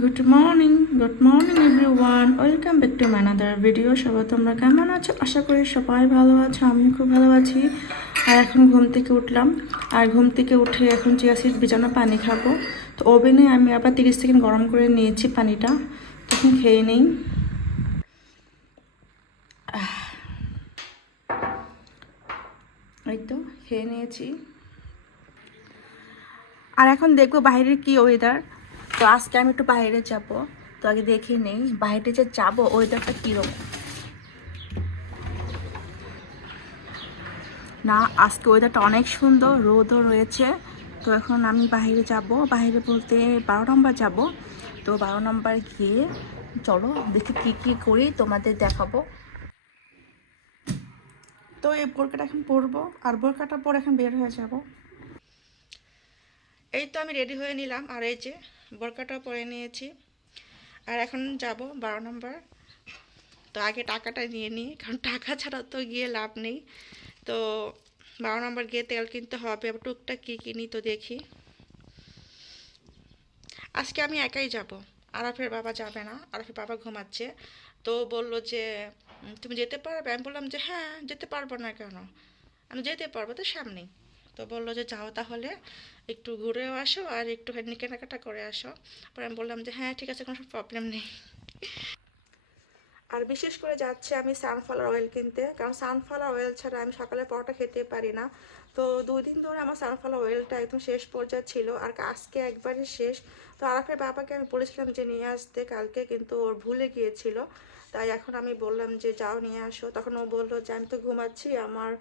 Good morning good morning everyone welcome back to ম্যানাদার video সবাই, তোমরা কেমন আছো? আশা করি সবাই ভালো আছো, আমিও খুব ভালো আছি। আর এখন ঘুম থেকে উঠলাম। আর ঘুম থেকে উঠে এখন চিয়া সিড বিছানো পানি খাব। তো ওভেনে আমি আবার তিরিশ সেকেন্ড গরম করে নিয়েছি পানিটা। তখন খেয়ে নেই। এই তো খেয়ে নিয়েছি। আর এখন দেখব বাইরের কি ওয়েদার তো আজকে আমি একটু বাইরে যাব। তো আগে দেখে নেই, বাইরে যে যাব ওয়েদারটা কীরকম। না, আজকে ওয়েদারটা অনেক সুন্দর, রোদও রয়েছে। তো এখন আমি বাইরে যাব। বাইরে বলতে বারো নম্বর যাব। তো বারো নম্বর গিয়ে চলো দেখি কী কী করি, তোমাদের দেখাবো। তো এই বোরকাটা এখন পরবো, আর বোরকাটা পরে এখন বের হয়ে যাব। এই তো আমি রেডি হয়ে নিলাম, আর এই যে বোরকাটা পরে নিয়েছি। আর এখন যাব বারো নম্বর। তো আগে টাকাটা নিয়ে নিই, কারণ টাকা ছাড়া তো গিয়ে লাভ নেই। তো বারো নম্বর গিয়ে তেল কিনতে হবে টুকটাক কী কিনি তো দেখি। আজকে আমি একাই যাব। আরাফের বাবা যাবে না, আরাফের বাবা ঘুমাচ্ছে। তো বলল যে তুমি যেতে পারবে? আমি বললাম যে হ্যাঁ যেতে পারব না কেন? আমি যেতে পারব তো সামনেই। তো বলল যে, যাও তাহলে। একটু ঘুরেও আসো আর একটুখানি কেনাকাটা করে আসো। পরে আমি বললাম যে হ্যাঁ ঠিক আছে, কোনো প্রবলেম নেই। আর বিশেষ করে যাচ্ছে আমি সানফ্লাওয়ার অয়েল কিনতে। কারণ সানফ্লাওয়ার অয়েল ছাড়া আমি সকালে পরোটা খেতে পারি না। তো দুই দিন ধরে আমার সানফ্লাওয়ার অয়েলটা একদম শেষ পর্যায়ে ছিল আর আজকে একবারই শেষ। তো আরাফের বাবাকে আমি বলেছিলাম যে, নিয়ে আসতে কালকে। কিন্তু ওর ভুলে গিয়েছিল। তাই এখন আমি বললাম যে, যাও, নিয়ে আসো। তখন ও বলল যে, আমি তো ঘুমাচ্ছি, আমার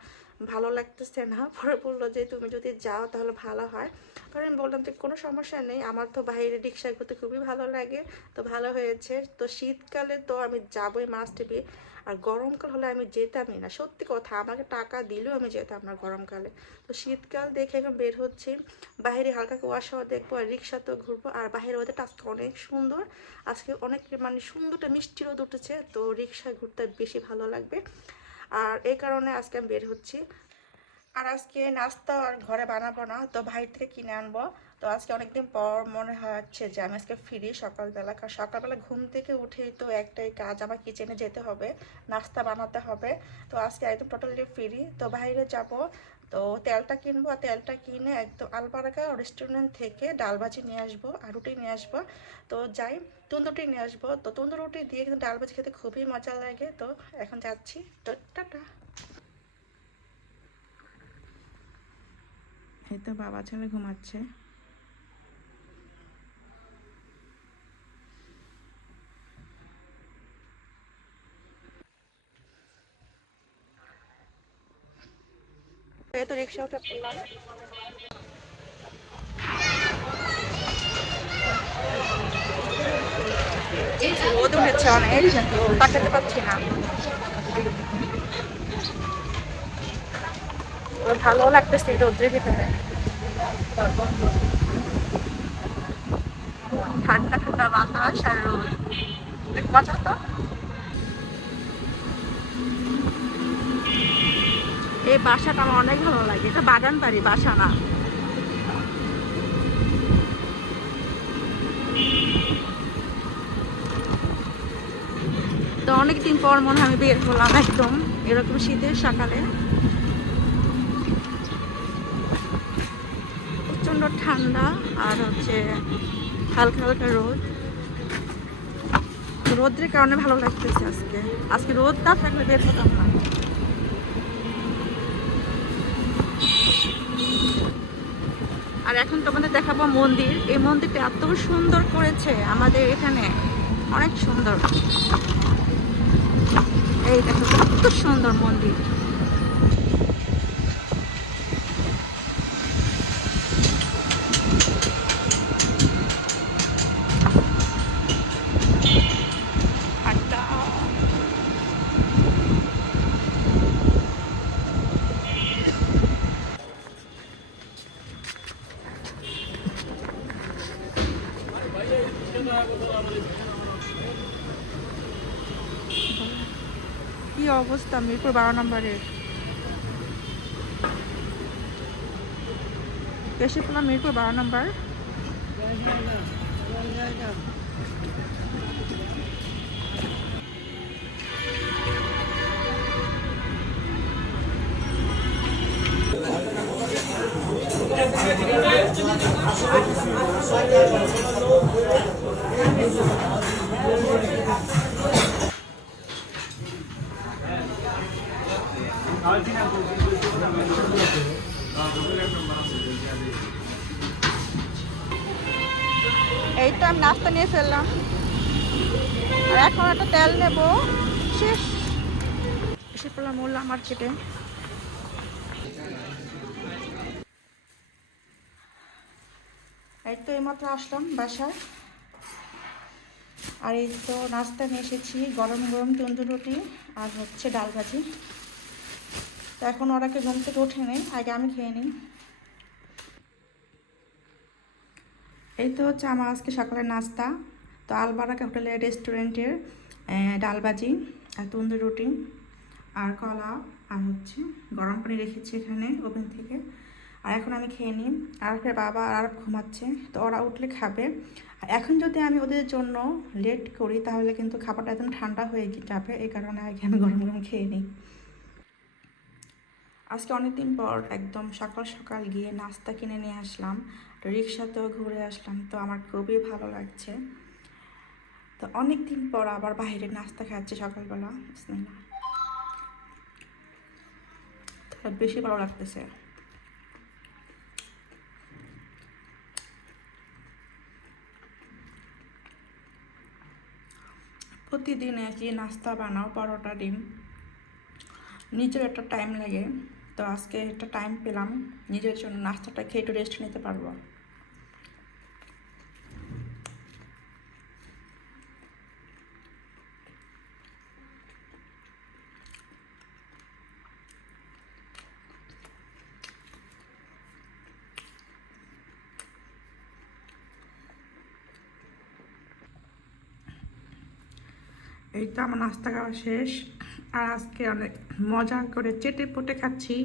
ভালো লাগতেছে না। পরে বলল যে, তুমি যদি যাও তাহলে ভালো হয়। পরে আমি বললাম যে, কোনো সমস্যা নেই। আমার তো বাইরে রিক্সায় ঘুরতে খুবই ভালো লাগে। তো ভালো হয়েছে। তো শীতকালে তো আমি যাবোই মাস্ট বি আর গরমকাল হলে আমি যেতামই না। সত্যি কথা, আমাকে টাকা দিলেও আমি যেতাম না গরমকালে। তো শীতকাল দেখে এখন বের হচ্ছি। বাইরে হালকা কুয়াশাও দেখব আর রিক্সাতেও ঘুরবো। আর বাইরের ওদেরটা আজকে অনেক সুন্দর। আজকে অনেক মানে সুন্দরটা মিষ্টি রোদ উঠেছে তো রিক্সায় ঘুরতে বেশি ভালো লাগবে। আর এই কারণে আজকে আমি বের হচ্ছি। আর আজকে নাস্তা আর ঘরে বানাবো না, তো বাইরে থেকে কিনে আনব। তো আজকে অনেকদিন পর মনে হচ্ছে যে আমি আজকে ফিরি সকালবেলা, কারণ সকালবেলা ঘুম থেকে উঠেই তো একটাই কাজ, আমার কিচেনে যেতে হবে, নাস্তা বানাতে হবে। তো আজকে একদম টোটালি ফিরি তো বাইরে যাব। তো তেলটা কিনবো, আর তেলটা কিনে একদম আলবারাকা রেস্টুরেন্ট থেকে ডাল ভাজি নিয়ে আসব, আর রুটি নিয়ে আসব। তো যাই, তন্দুরুটি নিয়ে আসব। তো তন্দুরুটি দিয়ে কিন্তু ডাল ভাজি খেতে খুবই মজা লাগে। তো এখন যাচ্ছি। তো টাটা। এই তো বাবা ছেলে ঘুমাচ্ছে। এই তো রিক্সা উঠে ভালো লাগতেছে রোদ্রের ভিতরে। ঠান্ডা ঠান্ডা বাতাস আর রোদ। মজা তো। এই বাসাটা আমার অনেক ভালো লাগে। এটা বাগান বাড়ি বাসা না। তো অনেকদিন পর মনে হয় আমি বের হলাম একদম, এরকম শীতের সকালে। প্রচণ্ড ঠান্ডা আর হচ্ছে হালকা হালকা রোদ। রোদের কারণে ভালো লাগতেছে আজকে। আজকে রোদ না থাকলে বের হতাম না। আর এখন তোমাদের দেখাবো মন্দির। এই মন্দিরটা এত সুন্দর করেছে আমাদের এখানে। অনেক সুন্দর। এই দেখো, কত সুন্দর মন্দির ঠান্ডা কি অবস্থা মিরপুর বারো নম্বরের বেশি পেলাম মিরপুর বারো নম্বর। এই ফেললাম। আর এখন একটা তেল নেব। শেষ। এসে পড়লাম মোল্লা মার্কেটে। এই তো এইমাত্র আসলাম বাসায়। আর এই তো নাস্তা নিয়ে এসেছি, গরম গরম তন্দুর রুটি আর হচ্ছে ডাল ভাজি। তো এখন ওরাকে ঘুম থেকে উঠে নেই? আগে আমি খেয়ে নিই। এই তো হচ্ছে আমার আজকে সকালের নাস্তা। তো আলবারাকা হোটেলের রেস্টুরেন্টের আহ, ডাল ভাজি আর তন্দুর রুটি আর কলা আর হচ্ছে গরম পানি রেখেছি এখানে ওভেন থেকে। আর এখন আমি খেয়ে নিই। আর ফের বাবা আর ঘুমাচ্ছে তো ওরা উঠলে খাবে। আর এখন যদি আমি ওদের জন্য লেট করি তাহলে কিন্তু খাবারটা একদম ঠান্ডা হয়ে যাবে। এই কারণে আগে আমি গরম গরম খেয়ে নিই। আজকে অনেকদিন পর একদম সকাল সকাল গিয়ে নাস্তা কিনে নিয়ে আসলাম। তো রিক্সাতেও ঘুরে আসলাম, তো আমার খুবই ভালো লাগছে। তো অনেক দিন পর আবার বাইরে নাস্তা খাচ্ছি সকালবেলা। বেশি ভালো লাগতেছে। প্রতিদিন একই নাস্তা বানাও, পরোটা, ডিম। নিজের একটা টাইম লাগে, তো আজকে একটা টাইম পেলাম, নিজের জন্য নাস্তাটা খেয়ে একটু রেস্ট নিতে পারব। এই তো আমার নাস্তা খাওয়া শেষ। আর আজকে অনেক মজা করে চেটে পুটে খাচ্ছি।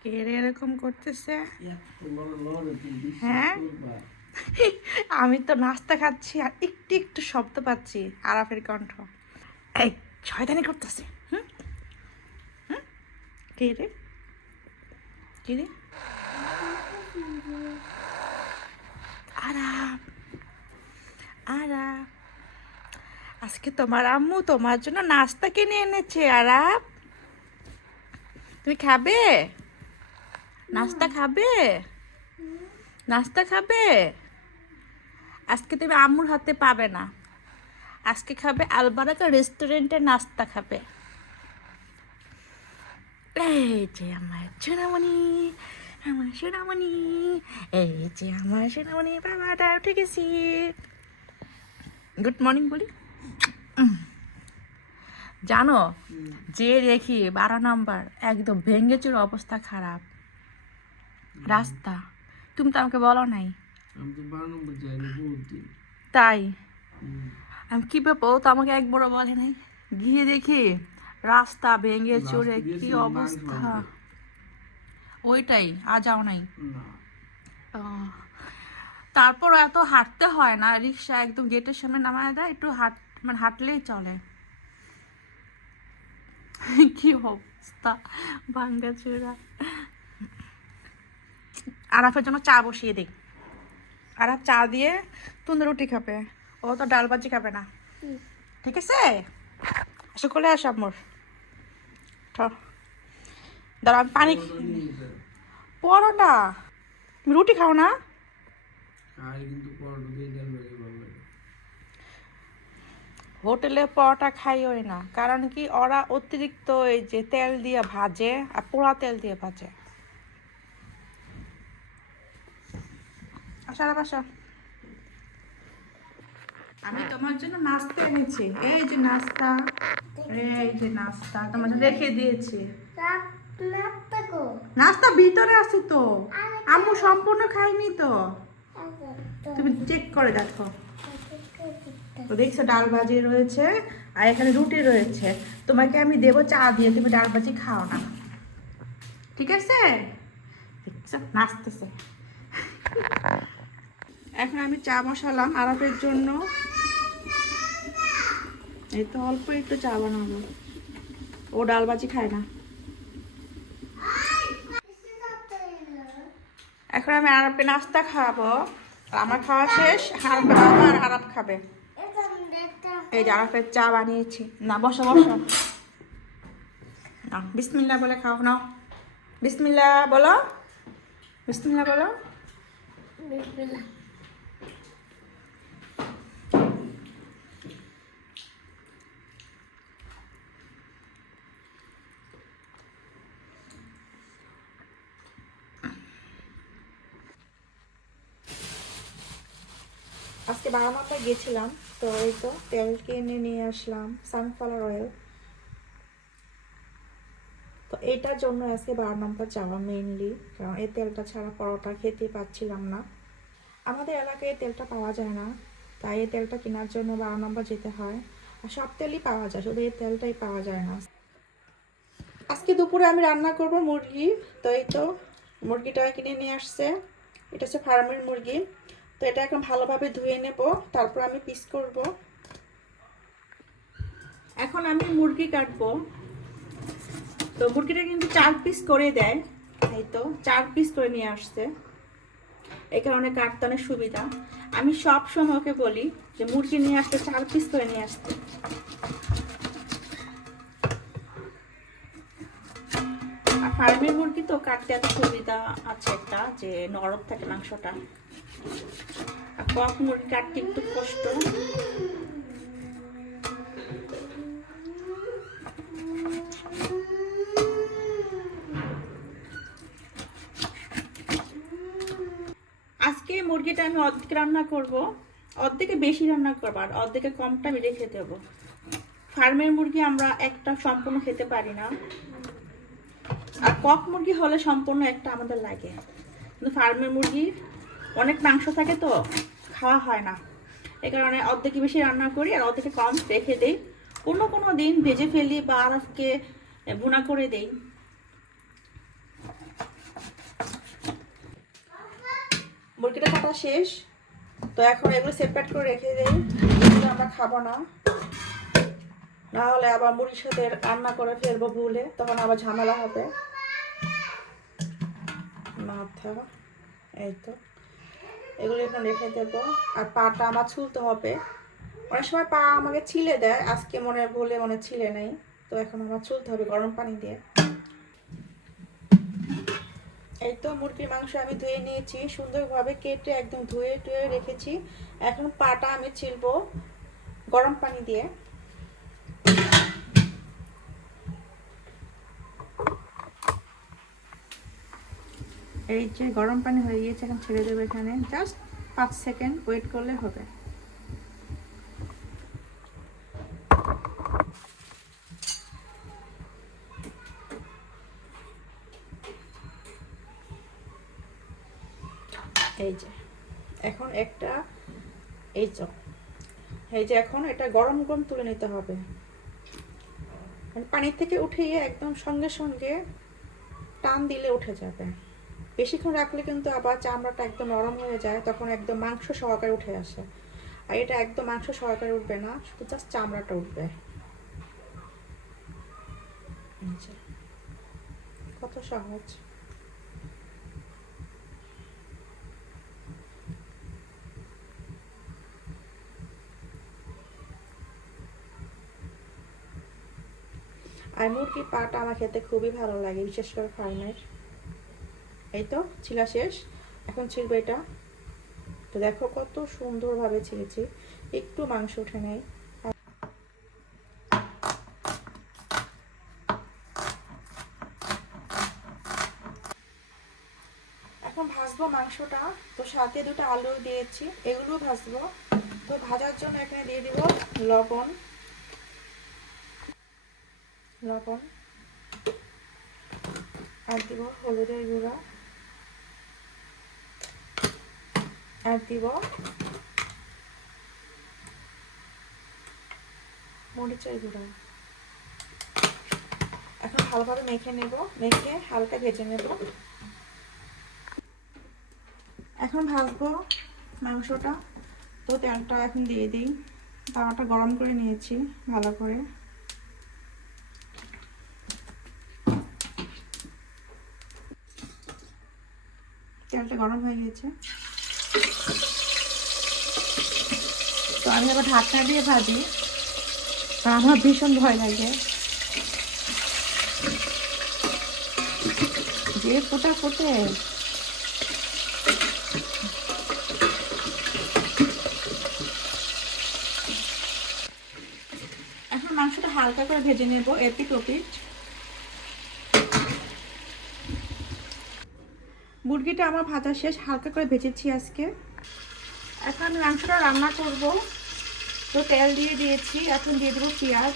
কে এরকম করতেছে? হ্যাঁ? আমি তো নাস্তা খাচ্ছি আর একটু একটু শব্দ পাচ্ছি আরাফের কণ্ঠ। এই, শয়তানি করতেছে। হুম? হুম? আজকে তোমার আম্মু তোমার জন্য নাস্তা কিনে এনেছে, আরাফ। তুমি খাবে? নাস্তা খাবে? নাস্তা খাবে? আজকে তুমি আম্মুর হাতে পাবে না। আজকে খাবে আলবারাকা রেস্টুরেন্টে নাস্তা খাবে। এই যে আমার সোনামণি আমার সোনামণি, এই যে আমার সোনামণি বাবাটা উঠে গেছি। গুড মর্নিং বলি। জানো, যে দেখি বারো নম্বর, একদম ভেঙে চুর অবস্থা খারাপ। রাস্তা। তুমি তো আমাকে বলো নাই। আমি তো বারো নম্বর যাইনি বহুত দিন তাই? আমি কি ব্যাপার তো আমাকে একবারও বলে নাই। গিয়ে দেখি রাস্তা ভেঙে চড়ে কি অবস্থা। ওইটাই আজ যাও নাই। তারপর এত হাঁটতে হয় না রিক্সা একদম গেটের সামনে নামায় দেয় একটু হাঁট মানে হাঁটলেই চলে। কি অবস্থা ভাঙ্গা চূড়া। আরাফের জন্য চা বসিয়ে দিই। আরাফ চা দিয়ে রুটি খাবে। ও তো ডাল ভাজি খাবে না। ঠিক আছে? আসো কোলে আস আমার দাঁড়া আমি পানি যা। পরোটা তুমি রুটি খাও না? হোটেলে পরোটা খাইওই না। কারণ কি ওরা অতিরিক্ত এই যে তেল দিয়ে ভাজে আর পোড়া তেল দিয়ে ভাজে। আমি তোমার জন্য নাস্তা এনেছি। এই যে নাস্তা, এই যে নাস্তা তোমার জন্য রেখে দিয়েছি। নাস্তা ভিতরে আছে তো। আম্মু সম্পূর্ণ খাইনি তো। তুমি চেক করে দেখো। তো দেখছ ডাল ভাজি রয়েছে, আর এখানে রুটি রয়েছে। তোমাকে আমি দেবো চা দিয়ে, তুমি ডাল ভাজি খাও না। ঠিক আছে? দেখছ? নাচতেছে। এখন আমি চা বসালাম আরবের জন্য। এই তো অল্প একটু চা বানাবো। ও ডাল ভাজি খায় না। এখন আমি আরবকে নাস্তা খাওয়াবো। আমার খাওয়া শেষ বাবা আর আরব খাবে। এই যে আরবের চা বানিয়েছি। না, বসো বসো। না বিসমিল্লা বলে খাও, নাও। বিসমিল্লা বলো। বিসমিল্লা বলো। আজকে বারামাপায় গেছিলাম, তো এই তো তেল কিনে নিয়ে আসলাম সানফ্লাওয়ার অয়েল তো এটার জন্য আজকে বারো নম্বর যাওয়া মেইনলি কারণ এই তেলটা ছাড়া পরোটা খেতে পাচ্ছিলাম না। আমাদের এলাকায় তেলটা পাওয়া যায় না, তাই এই তেলটা কেনার জন্য বারো নম্বর যেতে হয়। আর সব তেলই পাওয়া যায়, শুধু এই তেলটাই পাওয়া যায় না। আজকে দুপুরে আমি রান্না করব মুরগি, তো এই তো মুরগিটা কিনে নিয়ে আসছে। এটা হচ্ছে ফার্মের মুরগি। তো এটা এখন ভালোভাবে ধুয়ে নেব, তারপর আমি পিস করব। এখন আমি মুরগি কাটবো। তো মুরগিটা কিন্তু চার পিস করে দেয়, এই তো চার পিস করে নিয়ে আসছে। এই কারণে কাটতে অনেক সুবিধা। আমি সব সময় ওকে বলি যে মুরগি নিয়ে আসতে চার পিস করে নিয়ে আসতে। ফার্মের মুরগি তো কাটতে এত সুবিধা আছে একটা, যে নরম থাকে মাংসটা। আর কক মুরগি কাটতে একটু কষ্ট। আজকে মুরগিটা আমি অর্ধেক রান্না করব, অর্ধেকে বেশি রান্না করব, আর অর্ধেকে কমটা আমি রেখে দেবো। ফার্মের মুরগি আমরা একটা সম্পূর্ণ খেতে পারি না। আর কক মুরগি হলে সম্পূর্ণ একটা আমাদের লাগে। কিন্তু ফার্মের মুরগি অনেক মাংস থাকে তো, খাওয়া হয় না। এই কারণে অর্ধেকে বেশি রান্না করি আর অর্ধেকে কম রেখে দিই। কোনো কোনো দিন ভেজে ফেলি বা আরফকে ভুনা করে দেই। মুরগিটা কাটা শেষ। তো এখন এগুলো সেপারেট করে রেখে দিই। এগুলো আমরা খাব না। না হলে আবার মুড়ির সাথে রান্না করে ফেলব ভুলে, তখন আবার ঝামেলা হবে। মাথা এই তো। এগুলো এখন রেখে দেবো। আর পাটা আমার ছুলতে হবে। অনেক সময় পা আমাকে ছিলে দেয়। আজকে মনে ভুলে মনে ছিলে নেই। তো এখন আমার ছুলতে হবে গরম পানি দিয়ে। এই তো মুরগির মাংস আমি ধুয়ে নিয়েছি। সুন্দরভাবে কেটে একদম ধুয়ে টুয়ে রেখেছি। এখন পাটা আমি ছিলবো গরম পানি দিয়ে। এই যে গরম পানি হয়ে গিয়েছে, এখন ছেড়ে দেবো এখানে। জাস্ট পাঁচ সেকেন্ড ওয়েট করলে হবে। এই যে, এখন একটা, এই তো এই যে এখন এটা গরম গরম তুলে নিতে হবে। মানে পানির থেকে উঠিয়ে একদম সঙ্গে সঙ্গে টান দিলে উঠে যাবে। বেশিক্ষণ রাখলে কিন্তু আবার চামড়াটা একদম নরম হয়ে যায়, তখন একদম মাংস সহকারে উঠে আসে। আর এটা একদম মাংস সহকারে উঠবে না, শুধু জাস্ট চামড়াটা উঠবে। কত সহজ? আর মুরগির পাটা আমার খেতে খুবই ভালো লাগে, বিশেষ করে ফার্মের এই তো, ছিলা শেষ? এখন ছিলবে এটা? তো দেখো কত সুন্দরভাবে ছিলেছি। একটু মাংস উঠে নেই। এখন ভাজবো মাংসটা। তো সাথে দুটো আলু দিয়েছি। এগুলো ভাজবো। তো ভাজার জন্য এখানে দিয়ে দিব লবণ। লবণ। আর দিব হলুদের গুঁড়া। আর দিব মরিচের গুঁড়া। এখন ভালোভাবে মেখে নেব। মেখে হালকা ভেজে নেব। এখন ভাজবো মাংসটা। তো তেলটা এখন দিয়ে দিই। তাওয়াটা গরম করে নিয়েছি ভালো করে। তেলটা গরম হয়ে গেছে। আমি আবার ঢাকনা দিয়ে ভাজি। আমার ভীষণ ভয় লাগে। যে ফোটা ফোটে। এখন মাংসটা হালকা করে ভেজে নেব এপিট ওপিট মুরগিটা আমার ভাজা শেষ হালকা করে ভেজেছি আজকে। এখন আমি মাংসটা রান্না করব। তো তেল দিয়ে দিয়েছি, এখন দিয়ে দেবো পেঁয়াজ।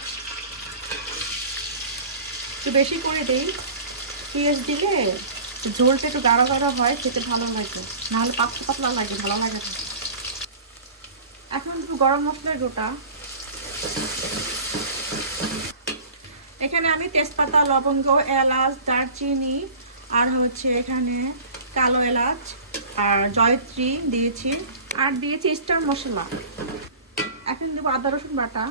একটু বেশি করে দিই। পেঁয়াজ দিলে ঝোলটা একটু গাঢ় গাঢ় হয়, খেতে ভালো লাগে। নাহলে পাতলা পাতলা লাগে, ভালো লাগে না। এখন একটু গরম মশলার গোটা এখানে আমি তেজপাতা, লবঙ্গ, এলাচ, দারচিনি আর হচ্ছে এখানে কালো এলাচ আর জয়ত্রী দিয়েছি। আর দিয়েছি স্টার মশলা। এখন দেবো আদা, রসুন বাটা।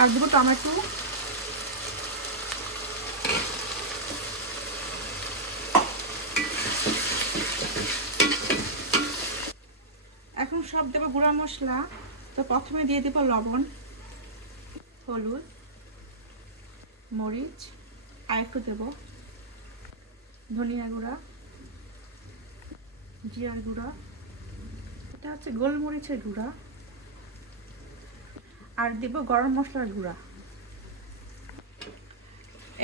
আর দেবো টমেটো। এখন সব দেবো গুঁড়া মশলা। তো প্রথমে দিয়ে দেবো লবণ, হলুদ, মরিচ। আর একটু দেবো। ধনিয়া গুঁড়া, জিরার গুঁড়া, এটা হচ্ছে গোলমরিচের গুঁড়া। আর দেব গরম মশলার গুঁড়া।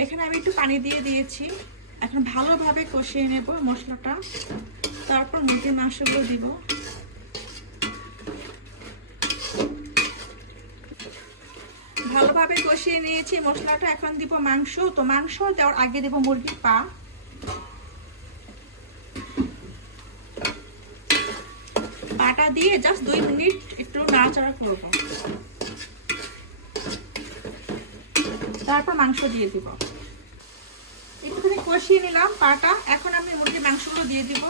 এখানে আমি একটু পানি দিয়ে দিয়েছি। এখন ভালোভাবে কষিয়ে নেব মশলাটা। তারপর মুরগির মাংসগুলো দিব। ভালোভাবে কষিয়ে নিয়েছি। মশলাটা এখন দিব মাংস। তো মাংস দেওয়ার আগে দেব মুরগির পা। পাটা দিয়ে জাস্ট দুই মিনিট একটু নাড়াচাড়া করব। তারপর মাংস দিয়ে দিব। একটুখানি কষিয়ে নিলাম পাটা। এখন আমি মুরগির মাংসগুলো দিয়ে দিব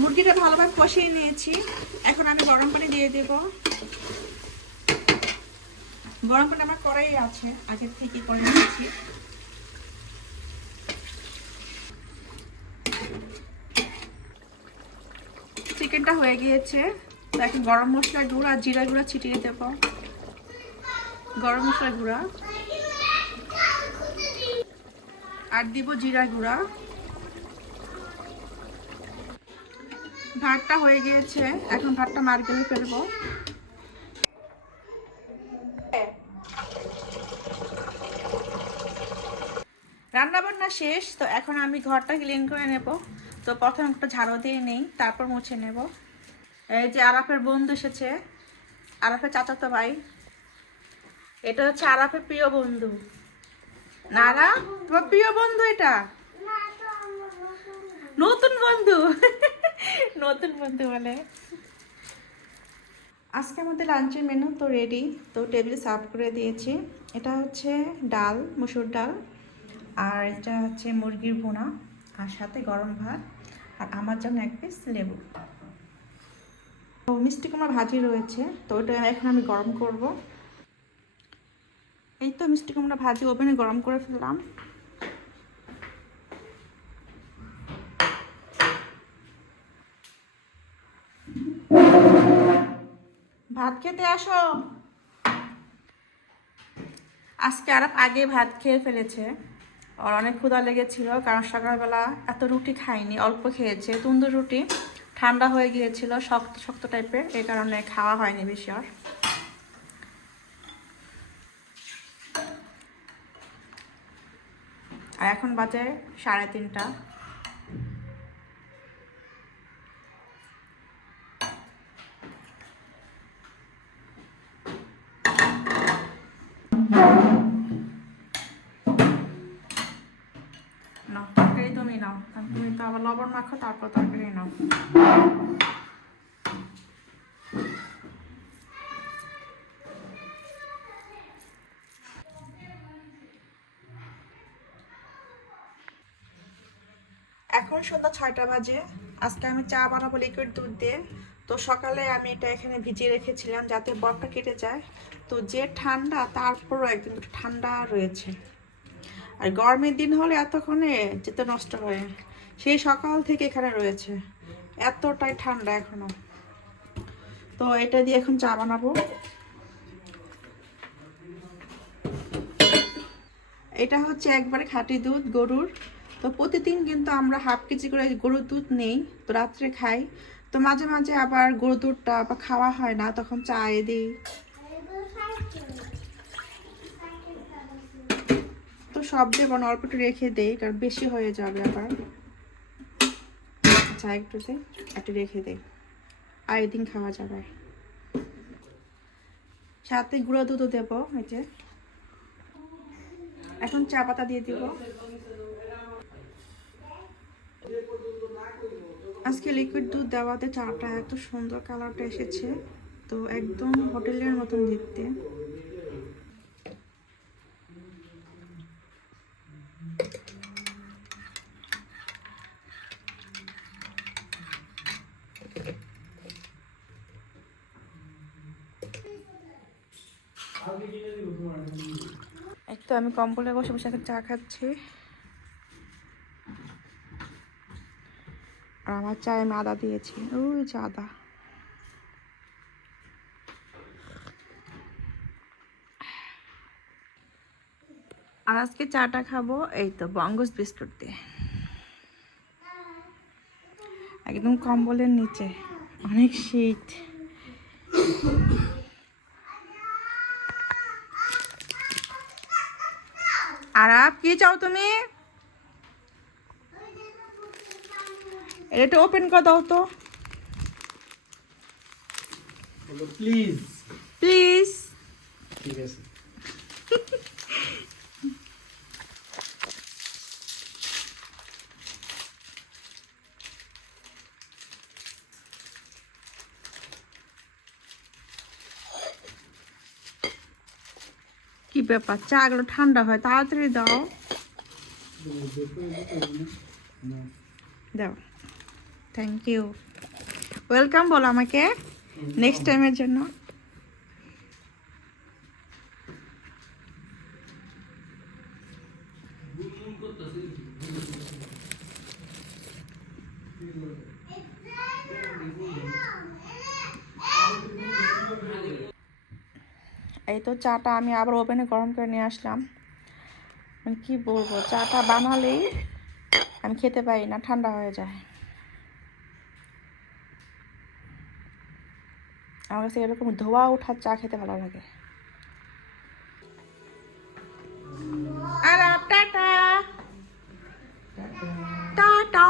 মুরগিটা ভালোভাবে কষিয়ে নিয়েছি। এখন আমি গরম পানি দিয়ে দেব। গরম পানি আমার কড়াই আছে, আগে থেকে করে নিয়েছি। চিকেনটা হয়ে গিয়েছে। তো এখন গরম মশলা গুঁড়ো আর জিরা গুঁড়া ছিটিয়ে দেব। গরম মশলা গুঁড়া। আর দিব জিরা গুঁড়া। ভাতটা হয়ে গিয়েছে। এখন ভাতটা মার্কেলে ফেলব। রান্না বান্না শেষ, তো এখন আমি ঘরটা ক্লিন করে নেব। তো প্রথমে একটা ঝাড়ু দিয়ে নেই, তারপর মুছে নেব। এই যে আরাফের বন্ধু এসেছে। আরাফের চাচাতো ভাই। এটা হচ্ছে আরাফের প্রিয় বন্ধু। নারা, তোমার প্রিয় বন্ধু এটা? নতুন বন্ধু। নতুন বন্ধু বলে। আজকে আমাদের লাঞ্চের মেনু তো রেডি তো টেবিলে সার্ভ করে দিয়েছি। এটা হচ্ছে ডাল, মুসুর ডাল, আর এটা হচ্ছে মুরগির ভুনা, আর সাথে গরম ভাত, আর আমার জন্য এক পিস লেবু। তো মিষ্টি কুমড়া ভাজি রয়েছে, তো ওটা এখন আমি গরম করব। এই তো মিষ্টি কুমড়া ভাজি ওভেনে গরম করে ফেললাম। ভাত খেতে আসো। আজকে আর আগে ভাত খেয়ে ফেলেছে। ওর অনেক ক্ষুধা লেগেছিল, কারণ সকালবেলা এত রুটি খাইনি, অল্প খেয়েছে। তন্দুর রুটি ঠান্ডা হয়ে গিয়েছিল, শক্ত শক্ত টাইপের, এই কারণে খাওয়া হয়নি বেশি আর। আর এখন বাজে সাড়ে তিনটা। নাও। তুমি তো আবার লবণ মাখো, তারপর তরকারি নাও। এখন সন্ধ্যা ছয়টা বাজে। আজকে আমি চা বানাবো লিকুইড দুধ দিয়ে। তো সকালে আমি এটা এখানে ভিজিয়ে রেখেছিলাম যাতে বরফটা কেটে যায়। তো যে ঠান্ডা, তারপরও একদম ঠান্ডা রয়েছে। আর গরমের দিন হলে এতক্ষণে যেতে নষ্ট হয়। সেই সকাল থেকে এখানে রয়েছে। এতটাই ঠান্ডা এখনও। তো এটা দিয়ে এখন চা বানাবো। এটা হচ্ছে একবারে খাঁটি দুধ, গরুর। তো প্রতিদিন কিন্তু আমরা হাফ কেজি করে গরুর দুধ নেই, তো রাত্রে খাই। তো মাঝে মাঝে আবার গরুর দুধটা বা খাওয়া হয় না, তখন চায়ে দিই। সব দেবো, না, অল্প একটু রেখে দেই, কারণ বেশি হয়ে যাবে আবার। চা একটু দে একটু রেখে দেই। আর এদিন খাওয়া যাবে। সাথে গুঁড়ো দুধও দেবো, এই যে। এখন চা পাতা দিয়ে দিব। আজকে লিকুইড দুধ দেওয়াতে চাটা এত সুন্দর কালারটা এসেছে। তো একদম হোটেলের মতন দেখতে এই তো আমি কম্বলে বসে বসে চা খাচ্ছি। আর আমার চায়ে আমি আদা দিয়েছি। ওই যে আদা আর আজকে চাটা খাব এই তো বঙ্গস বিস্কুট দিয়ে। একদম কম্বলের নিচে। অনেক শীত। আর আপ কি চাও তুমি এটা ওপেন করে দাও তো প্লিজ প্লিজ ঠিক আছে ব্যাপার চাগুলো ঠান্ডা হয়, তাড়াতাড়ি দাও। দাও। থ্যাংক ইউ ওয়েলকাম বলো আমাকে নেক্সট টাইমের জন্য। এই তো চাটা আমি আবার ওভেনে গরম করে নিয়ে আসলাম। মানে কি বলব, চাটা বানালেই আমি খেতে পারি না, ঠান্ডা হয়ে যায়। আমার কাছে এরকম ধোয়া ওঠার চা খেতে ভালো লাগে। আর টাটা। টাটা।